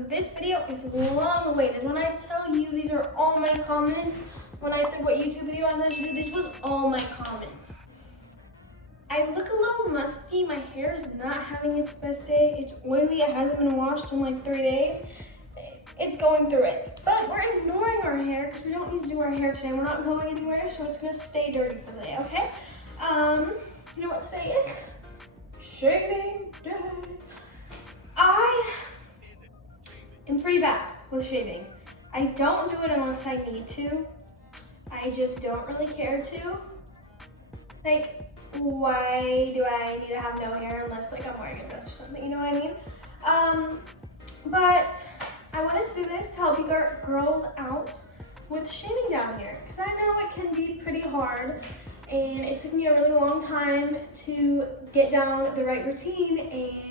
this video is long awaited. When I tell you these are all my comments, when I said what YouTube video I was going to do, this was all my comments. I look a little musty. My hair is not having its best day. It's oily. It hasn't been washed in like 3 days. It's going through it. But we're ignoring our hair because we don't need to do our hair today. We're not going anywhere, so it's going to stay dirty for the day, okay? You know what today is? Shaving day. I am pretty bad with shaving. I don't do it unless I need to. I just don't really care to. Like, why do I need to have no hair unless like I'm wearing a dress or something, you know what I mean? But I wanted to do this to help you girls out with shaving down here, because I know it can be pretty hard and it took me a really long time to get down the right routine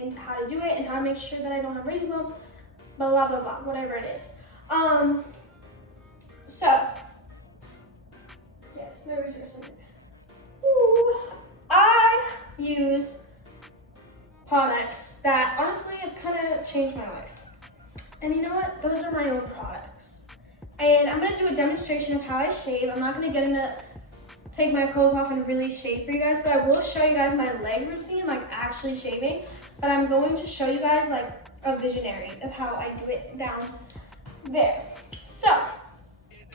and how to do it and how to make sure that I don't have razor bumps, blah, blah, blah, blah, whatever it is. So, yes, my razor is something. Ooh, I use products that honestly have kind of changed my life. And you know what? Those are my own products. And I'm gonna do a demonstration of how I shave. I'm not gonna get into take my clothes off and really shave for you guys, but I will show you guys my leg routine, like actually shaving. But I'm going to show you guys like a visionary of how I do it down there. So,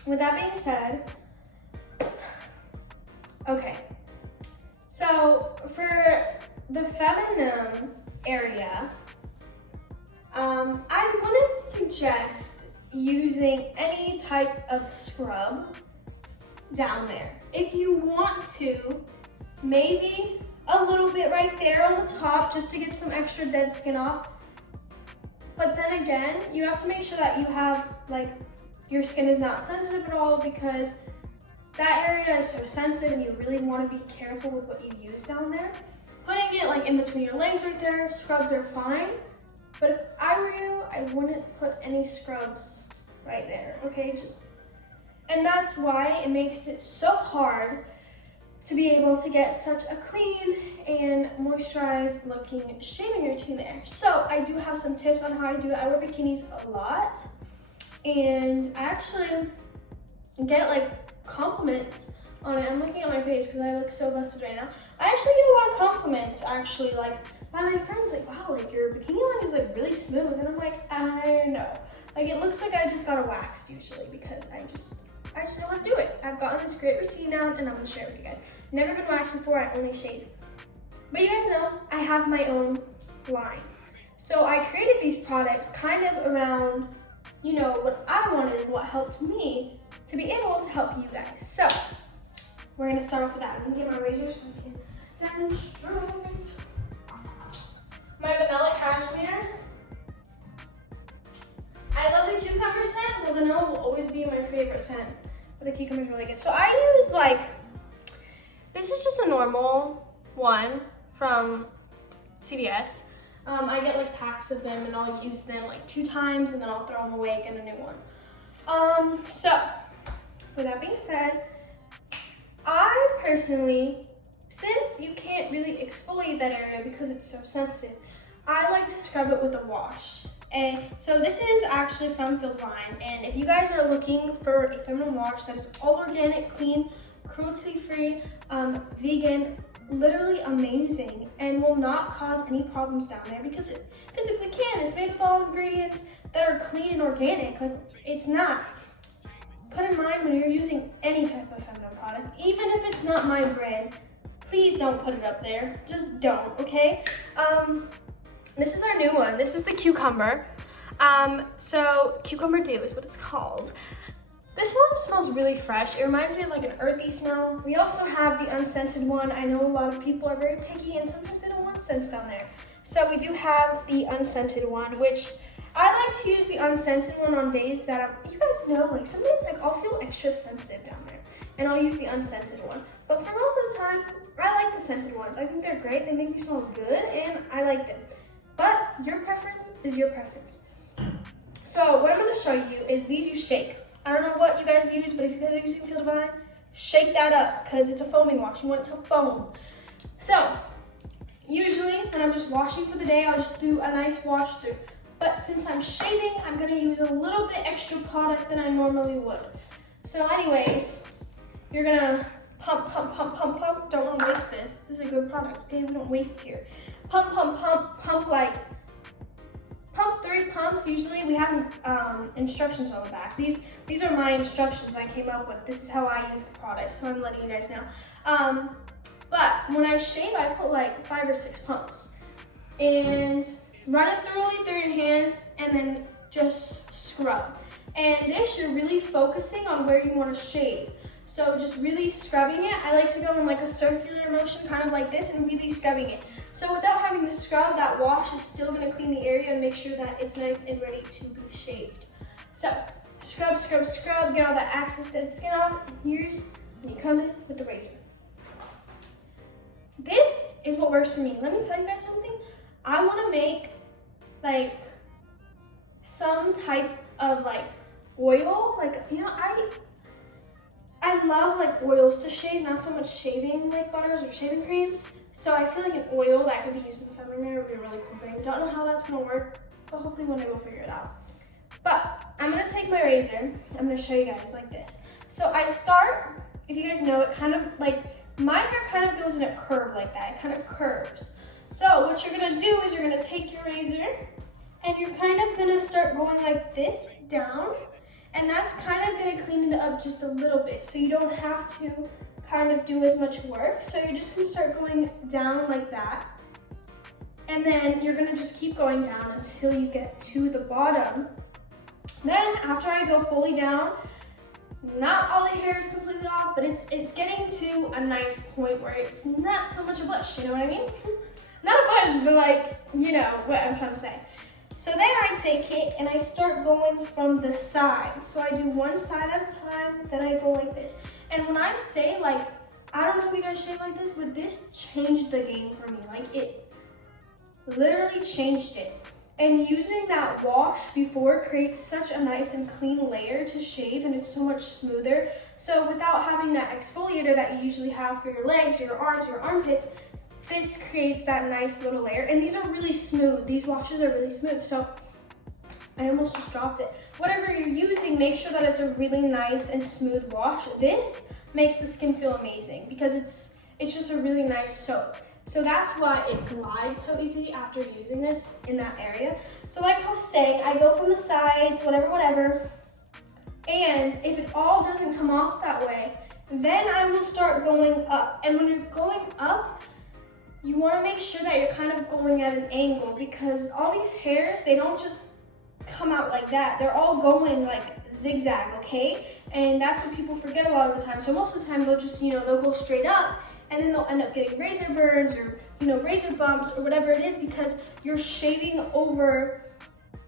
with that being said, okay. So for the feminine area, I wouldn't suggest using any type of scrub down there. If you want to, maybe a little bit right there on the top just to get some extra dead skin off. But then again, you have to make sure that you have, like, your skin is not sensitive at all, because that area is so sensitive and you really want to be careful with what you use down there. Putting it like in between your legs right there, scrubs are fine. But if I were you, I wouldn't put any scrubs right there, okay? And that's why it makes it so hard to be able to get such a clean and moisturized looking shaving routine there. So I do have some tips on how I do it. I wear bikinis a lot, and I actually get like compliments on it. I'm looking at my face because I look so busted right now. I actually get a lot of compliments actually, like by my friends, like, wow, like your bikini line is like really smooth. And I'm like, I know. Like it looks like I just got it waxed usually, because I just know how to do it. I've gotten this great routine down and I'm gonna share it with you guys. Never been waxed before, I only shave. But you guys know I have my own line. So I created these products kind of around, you know, what I wanted and what helped me to be able to help you guys. So we're gonna start off with that. I'm gonna get my razor so I can demonstrate. My vanilla cashmere. I love the cucumber scent. The vanilla will always be my favorite scent, but the cucumber is really good. So I use like, this is just a normal one from CVS. I get like packs of them and I'll use them like 2 times and then I'll throw them away, get a new one. So with that being said, I personally, since you can't really exfoliate that area because it's so sensitive, I like to scrub it with a wash. And so this is actually from feeldivine, and if you guys are looking for a feminine wash that is all organic, clean, cruelty-free, vegan, literally amazing, and will not cause any problems down there, because it physically can. It's made with all ingredients that are clean and organic. Like, it's not. Put in mind when you're using any type of feminine product, even if it's not my brand, please don't put it up there. Just don't, okay? This is our new one. This is the cucumber. So Cucumber Dew is what it's called. This one smells really fresh. It reminds me of like an earthy smell. We also have the unscented one. I know a lot of people are very picky and sometimes they don't want scents down there. So we do have the unscented one, which I like to use the unscented one on days that you guys know, like some days like I'll feel extra sensitive down there and I'll use the unscented one. But for most of the time, I like the scented ones. I think they're great. They make me smell good and I like them. But your preference is your preference. So what I'm gonna show you is these you shake. I don't know what you guys use, but if you guys are using feeldivine, shake that up because it's a foaming wash. You want it to foam. So usually when I'm just washing for the day, I'll just do a nice wash through. But but since I'm shaving, I'm gonna use a little bit extra product than I normally would. So anyways, you're gonna pump, pump, pump, pump, pump. Don't wanna waste this. This is a good product, okay? We don't waste here. Pump, pump, pump, pump like, pump 3 pumps. Usually we have instructions on the back. These are my instructions I came up with. This is how I use the product, so I'm letting you guys know. But when I shave, I put like 5 or 6 pumps. And run it thoroughly through your hands and then just scrub. And this, you're really focusing on where you want to shave. So just really scrubbing it. I like to go in like a circular motion, kind of like this, and really scrubbing it. So without having to scrub, that wash is still gonna clean the area and make sure that it's nice and ready to be shaved. So scrub, scrub, scrub, get all that excess dead skin off. Here's when you come in with the razor. This is what works for me. Let me tell you guys something. I wanna make like some type of like oil, like, you know, I love like oils to shave, not so much shaving like butters or shaving creams. So I feel like an oil that could be used in the feminine area would be a really cool thing. Don't know how that's gonna work, but hopefully one day we'll figure it out. But I'm gonna take my razor, I'm gonna show you guys like this. So I start, if you guys know, it kind of like, my hair kind of goes in a curve like that, it kind of curves. So what you're gonna do is you're gonna take your razor and you're kind of gonna start going like this down, and that's kind of gonna clean it up just a little bit, so you don't have to kind of do as much work. So you're just gonna start going down like that, and then you're gonna just keep going down until you get to the bottom. Then after I go fully down, not all the hair is completely off, but it's getting to a nice point where it's not so much a bush, you know what I mean? Not a bush, but like, you know what I'm trying to say. So then I take it and I start going from the side. So I do one side at a time, then I go like this. And when I say like, I don't know if you guys shave like this, but this changed the game for me. Like it literally changed it. And using that wash before creates such a nice and clean layer to shave, and it's so much smoother. So without having that exfoliator that you usually have for your legs, your arms, your armpits, this creates that nice little layer. And these are really smooth. These washes are really smooth. So I almost just dropped it. Whatever you're using, make sure that it's a really nice and smooth wash. This makes the skin feel amazing because it's just a really nice soap. So that's why it glides so easily after using this in that area. So like I was saying, I go from the sides, whatever. And if it all doesn't come off that way, then I will start going up. And when you're going up, you want to make sure that you're kind of going at an angle, because all these hairs, they don't just come out like that. They're all going like zigzag, okay? And that's what people forget a lot of the time. So most of the time they'll just, you know, they'll go straight up, and then they'll end up getting razor burns or, you know, razor bumps or whatever it is, because you're shaving over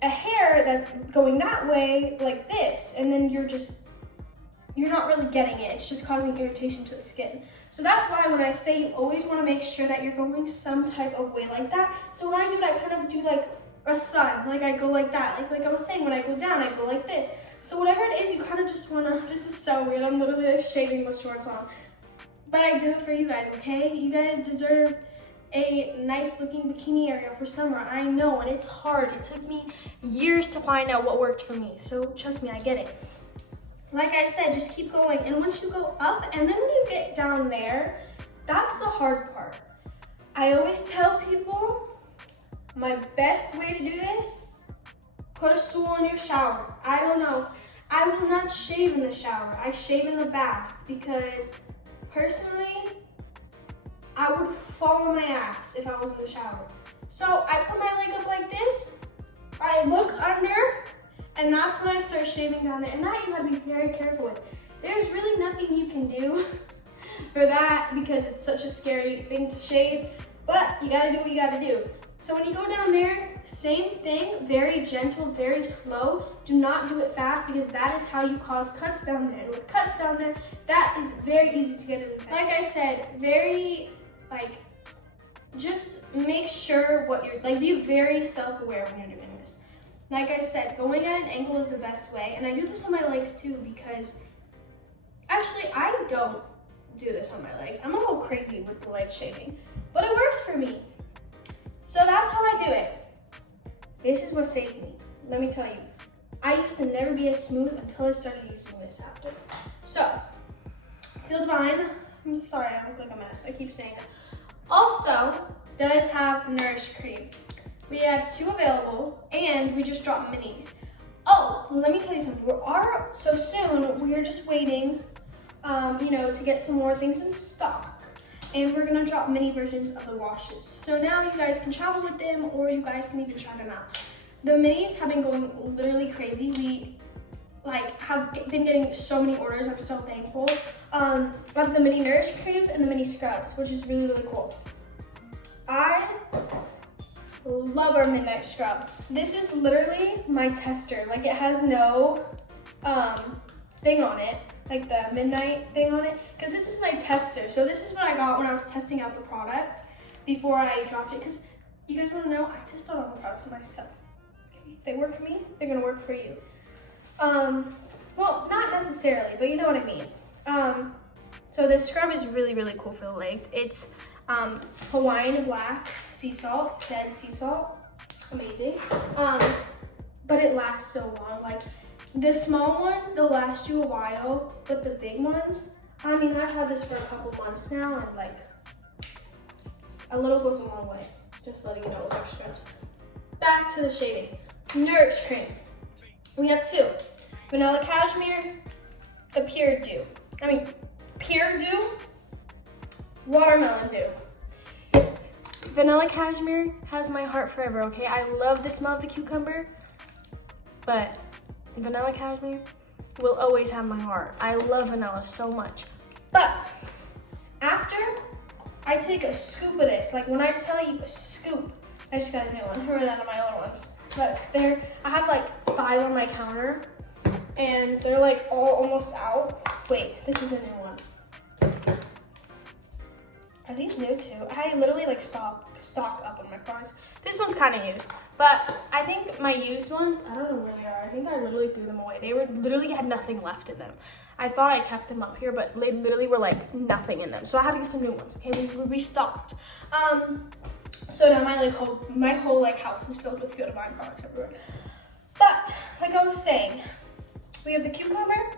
a hair that's going that way like this, and then you're not really getting it. It's just causing irritation to the skin. So that's why when I say you always want to make sure that you're going some type of way like that. So when I do it, I kind of do like a sun, like I go like that. Like I was saying, when I go down, I go like this. So whatever it is, you kind of just want to, this is so weird, I'm literally shaving with shorts on. But I do it for you guys, okay? You guys deserve a nice looking bikini area for summer. I know, and it's hard. It took me years to find out what worked for me. So trust me, I get it. Like I said, just keep going. And once you go up, and then when you get down there, that's the hard part. I always tell people, my best way to do this, put a stool in your shower. I don't know. I will not shave in the shower. I shave in the bath because personally, I would fall on my ass if I was in the shower. So I put my leg up like this, I look under, and that's when I start shaving down there. And that you gotta be very careful with. There's really nothing you can do for that because it's such a scary thing to shave, but you gotta do what you gotta do. So when you go down there, same thing, very gentle, very slow. Do not do it fast because that is how you cause cuts down there. And with cuts down there, that is very easy to get infected. Like I said, just make sure what you're, be very self-aware when you're doing this. Like I said, going at an angle is the best way. And I do this on my legs too because, actually I don't do this on my legs. I'm a little crazy with the leg shaving, but it works for me. So that's how I do it. this is what saved me. Let me tell you. I used to never be as smooth until I started using this after. So, feeldivine. I'm sorry, I look like a mess. I keep saying that. Also, does have Nourish Cream. We have 2 available, and we just dropped minis. Oh, let me tell you something. So soon, we're just waiting, to get some more things in stock. And we're gonna drop mini versions of the washes. So now you guys can travel with them, or you guys can even try them out. The minis have been going literally crazy. We have been getting so many orders. I'm so thankful. Of the mini Nourish Creams and the mini scrubs, which is really, really cool. I love our midnight scrub. This is literally my tester. Like, it has no thing on it, like the midnight thing on it, because this is my tester. So this is what I got when I was testing out the product before I dropped it, because you guys want to know, I test out all the products myself. Okay? If they work for me, they're gonna work for you. Well, not necessarily, but you know what I mean. So this scrub is really, really cool for the legs. It's Hawaiian black sea salt, dead sea salt, amazing. But it lasts so long. Like, the small ones, they'll last you a while, but the big ones, I mean, I've had this for a couple months now, and like, a little goes a long way. Just letting you know with our scrubs. Back to the shaving. Nourish Cream. We have 2. Vanilla Cashmere, the Pure Dew, Watermelon Dew. Vanilla Cashmere has my heart forever, okay? I love the smell of the cucumber, but Vanilla Cashmere will always have my heart. I love vanilla so much. But after I take a scoop of this, like when I tell you a scoop, I just got a new one. I ran out of my other ones. But I have like 5 on my counter, and they're like all almost out. Wait, this is a new one. Are these new too? I literally like stock up on my products. This one's kind of used, but I think my used ones, I don't know where they are. I think I literally threw them away. They literally had nothing left in them. I thought I kept them up here, but they literally were like nothing in them. So I had to get some new ones. Okay, we restocked. So now my whole like house is filled with feeldivine products everywhere. But like I was saying, we have the cucumber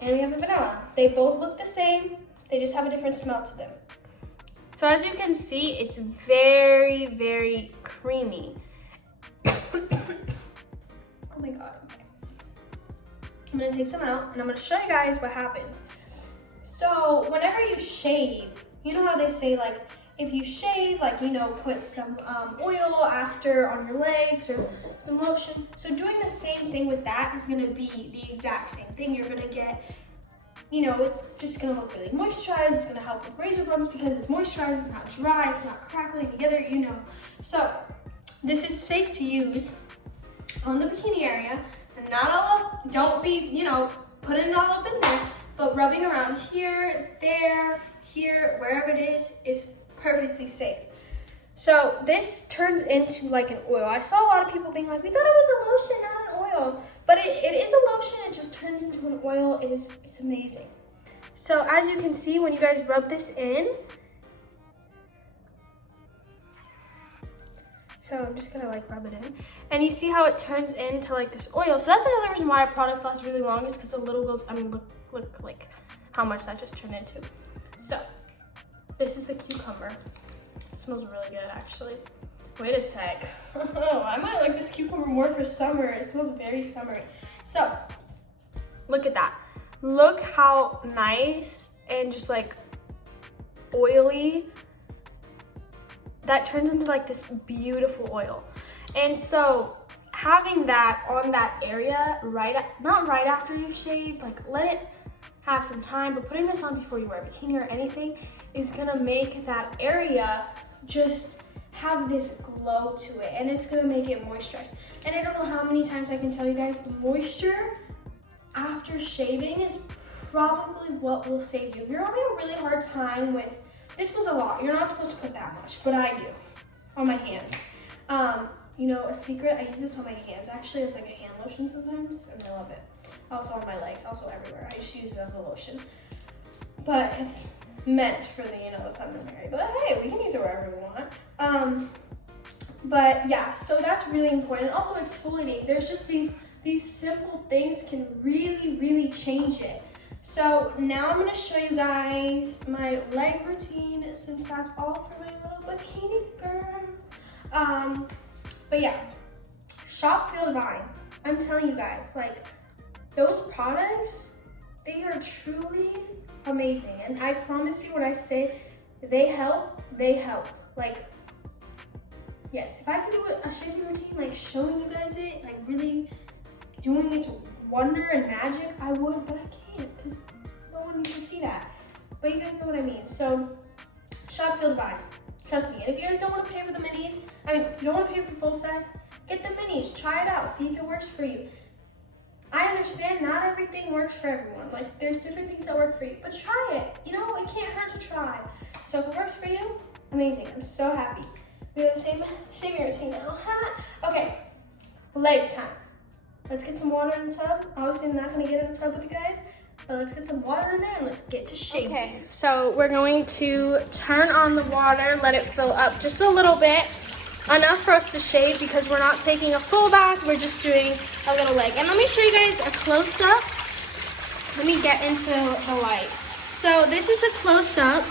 and we have the vanilla. They both look the same. They just have a different smell to them. So as you can see, it's very, very creamy. Oh my God, okay. I'm gonna take some out and I'm gonna show you guys what happens. So whenever you shave, you know how they say like, if you shave, like, put some oil after on your legs or some lotion. So doing the same thing with that is gonna be the exact same thing. You're gonna get, it's just gonna look really moisturized. It's gonna help with razor bumps because it's moisturized, it's not dry, it's not crackling together, So this is safe to use on the bikini area, and not all up, don't be, putting it all up in there, but rubbing around here, there, here, wherever it is perfectly safe. So this turns into like an oil. I saw a lot of people being like, we thought it was a lotion, not an oil. But it is a lotion, it just turns into an oil. It's amazing. So as you can see, when you guys rub this in, so I'm just gonna like rub it in, and you see how it turns into like this oil. So that's another reason why our products last really long, is because the little goes, look like how much that just turned into. So this is the cucumber. It smells really good, actually. Wait a sec. Oh, I might like this cucumber more for summer. It smells very summery. So, look at that. Look how nice and just like oily that turns into like this beautiful oil. And so having that on that area not right after you shave, like let it have some time, but putting this on before you wear a bikini or anything is gonna make that area just have this glow to it, and it's gonna make it moisturized. And I don't know how many times I can tell you guys, the moisture after shaving is probably what will save you. If you're having a really hard time with, this was a lot, you're not supposed to put that much, but I do on my hands. A secret, I use this on my hands actually as like a hand lotion sometimes, and I love it. Also on my legs, also everywhere. I just use it as a lotion. But it's meant for the, the feminine area. But hey, we can use it wherever we want. But yeah, so that's really important. Also exfoliating. There's just these simple things can really, really change it. So now I'm gonna show you guys my leg routine since that's all for my little bikini girl. But yeah, shop feeldivine. I'm telling you guys, like those products, they are truly amazing. And I promise you when I say they help, they help. Like, yes, if I could do a shaving routine, like showing you guys it, like really doing its wonder and magic, I would, but I can't because no one needs to see that. But you guys know what I mean. So, shop feeldivine. Trust me. And if you guys don't want to pay for the minis, I mean, if you don't want to pay for the full size, get the minis. Try it out. See if it works for you. I understand not everything works for everyone. Like, there's different things that work for you, but try it. You know, it can't hurt to try. So if it works for you, amazing. I'm so happy. We have the same shaving routine now. Okay, leg time. Let's get some water in the tub. Obviously, I'm not gonna get in the tub with you guys, but let's get some water in there and let's get to shaving. Okay, so we're going to turn on the water, let it fill up just a little bit. Enough for us to shave because we're not taking a full bath, we're just doing a little leg. And let me show you guys a close-up. Let me get into the light. So this is a close-up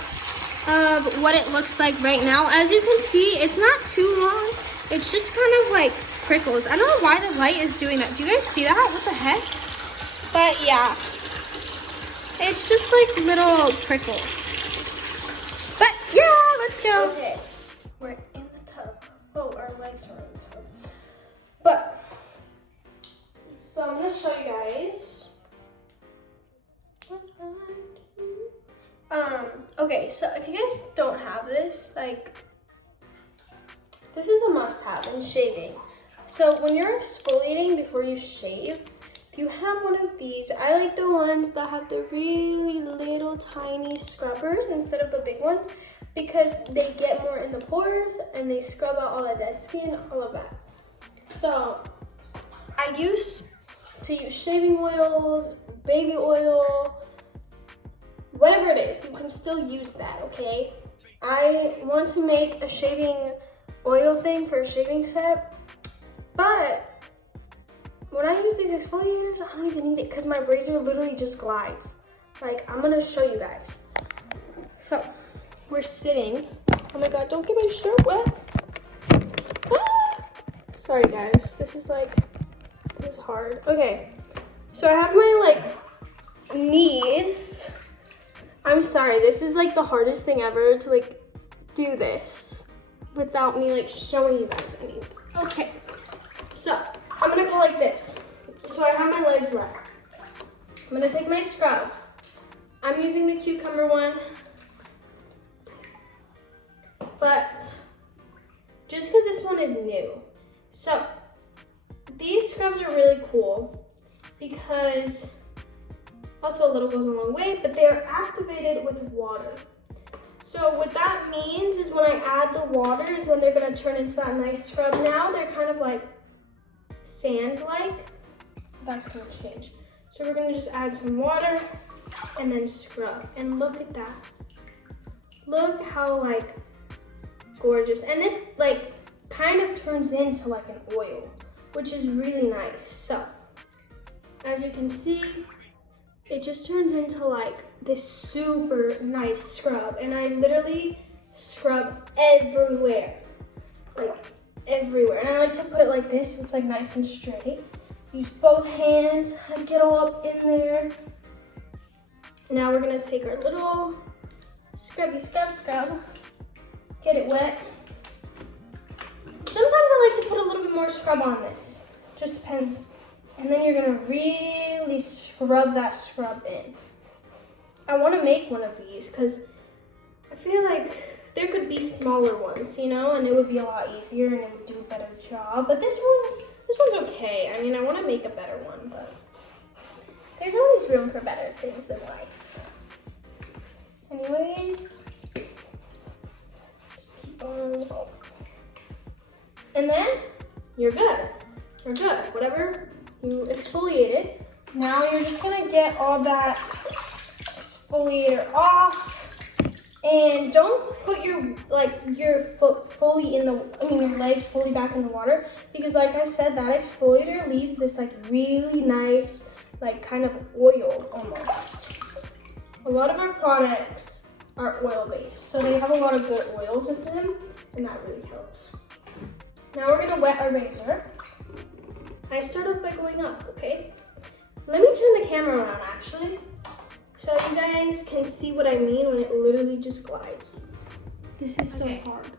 of what it looks like right now. As you can see, it's not too long. It's just kind of like prickles. I don't know why the light is doing that. Do you guys see that? What the heck? But yeah, it's just like little prickles. But yeah, let's go. Okay, we're in the tub. Oh, our legs are in the tub. But, so I'm gonna show you guys what I do. Okay, so if you guys don't have this, like, this is a must-have in shaving. So when you're exfoliating before you shave, if you have one of these, I like the ones that have the really little tiny scrubbers instead of the big ones because they get more in the pores and they scrub out all the dead skin, all of that. So I used to use shaving oils, baby oil, whatever it is, you can still use that, okay? I want to make a shaving oil thing for a shaving set, but when I use these exfoliators, I don't even need it because my razor literally just glides. Like, I'm gonna show you guys. So, we're sitting. Oh my God, don't get my shirt wet. Ah! Sorry guys, this is hard. Okay, so I have my like knees. I'm sorry, this is like the hardest thing ever to like do this without me like showing you guys anything. Okay, so I'm gonna go like this. So I have my legs wet. I'm gonna take my scrub. I'm using the cucumber one, but just because this one is new. So these scrubs are really cool because also a little goes a long way, but they are activated with water. So what that means is when I add the water is when they're gonna turn into that nice scrub. Now they're kind of like sand-like. That's gonna change. So we're gonna just add some water and then scrub. And look at that. Look how like gorgeous. And this like kind of turns into like an oil, which is really nice. So as you can see, it just turns into like this super nice scrub. And I literally scrub everywhere, like everywhere. And I like to put it like this so it's like nice and straight. Use both hands, get all up in there. Now we're gonna take our little scrubby scrub, get it wet. Sometimes I like to put a little bit more scrub on this, just depends. And then you're gonna really scrub that scrub in. I wanna make one of these because I feel like there could be smaller ones, you know, and it would be a lot easier and it would do a better job. But this one's okay. I mean, I wanna make a better one, but there's always room for better things in life. Anyways, just keep on. And then you're good. You're good. Whatever you exfoliated, now you're just gonna get all that exfoliator off And don't put your foot fully in the, your legs fully back in the water, because like I said, that exfoliator leaves this like really nice, like kind of oil almost. A lot of our products are oil based, so they have a lot of good oils in them, and that really helps. Now we're gonna wet our razor. I start off by going up, okay? Let me turn the camera around actually, so you guys can see what I mean when it literally just glides. This is so hard.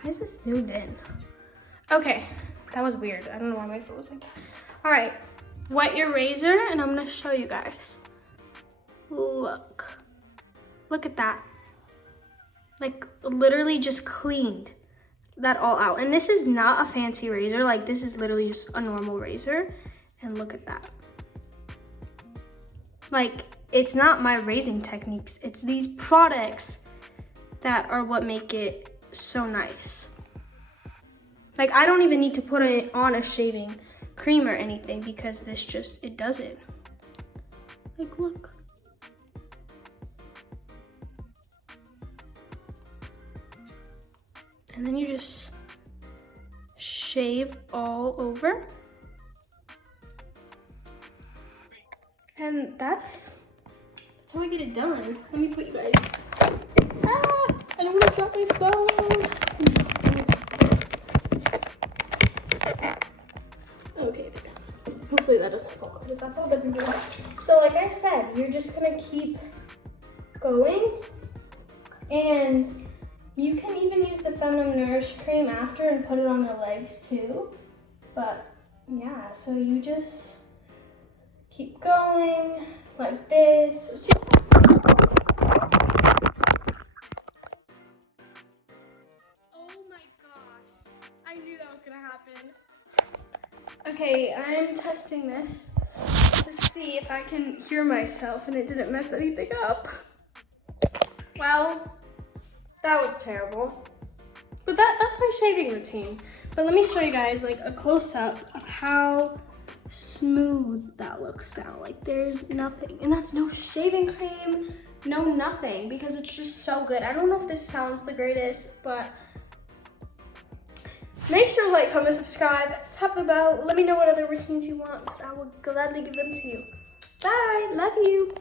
Why is this zoomed in? Okay, that was weird. I don't know why my phone was like that. All right, wet your razor, and I'm gonna show you guys. Look at that. Like literally just cleaned that all out. And this is not a fancy razor. Like this is literally just a normal razor. And look at that. Like it's not my raising techniques. It's these products that are what make it so nice. Like I don't even need to put it on a shaving cream or anything, because this just, it does it. Like look. And then you just shave all over. And that's how I get it done. Let me put you guys. I don't want to drop my phone. Okay, hopefully that doesn't fall, because if that fell, that'd be really hard. So like I said, you're just gonna keep going, and you can even use the Feminine Nourish cream after and put it on your legs too. But yeah, so you just keep going like this. Oh my gosh, I knew that was gonna happen. Okay, I'm testing this to see if I can hear myself and it didn't mess anything up. Well, that was terrible. But that's my shaving routine. But let me show you guys like a close-up of how smooth that looks now. Like there's nothing, and that's no shaving cream, no nothing, because it's just so good. I don't know if this sounds the greatest, but make sure to like, comment, subscribe, tap the bell. Let me know what other routines you want, because I will gladly give them to you. Bye, love you.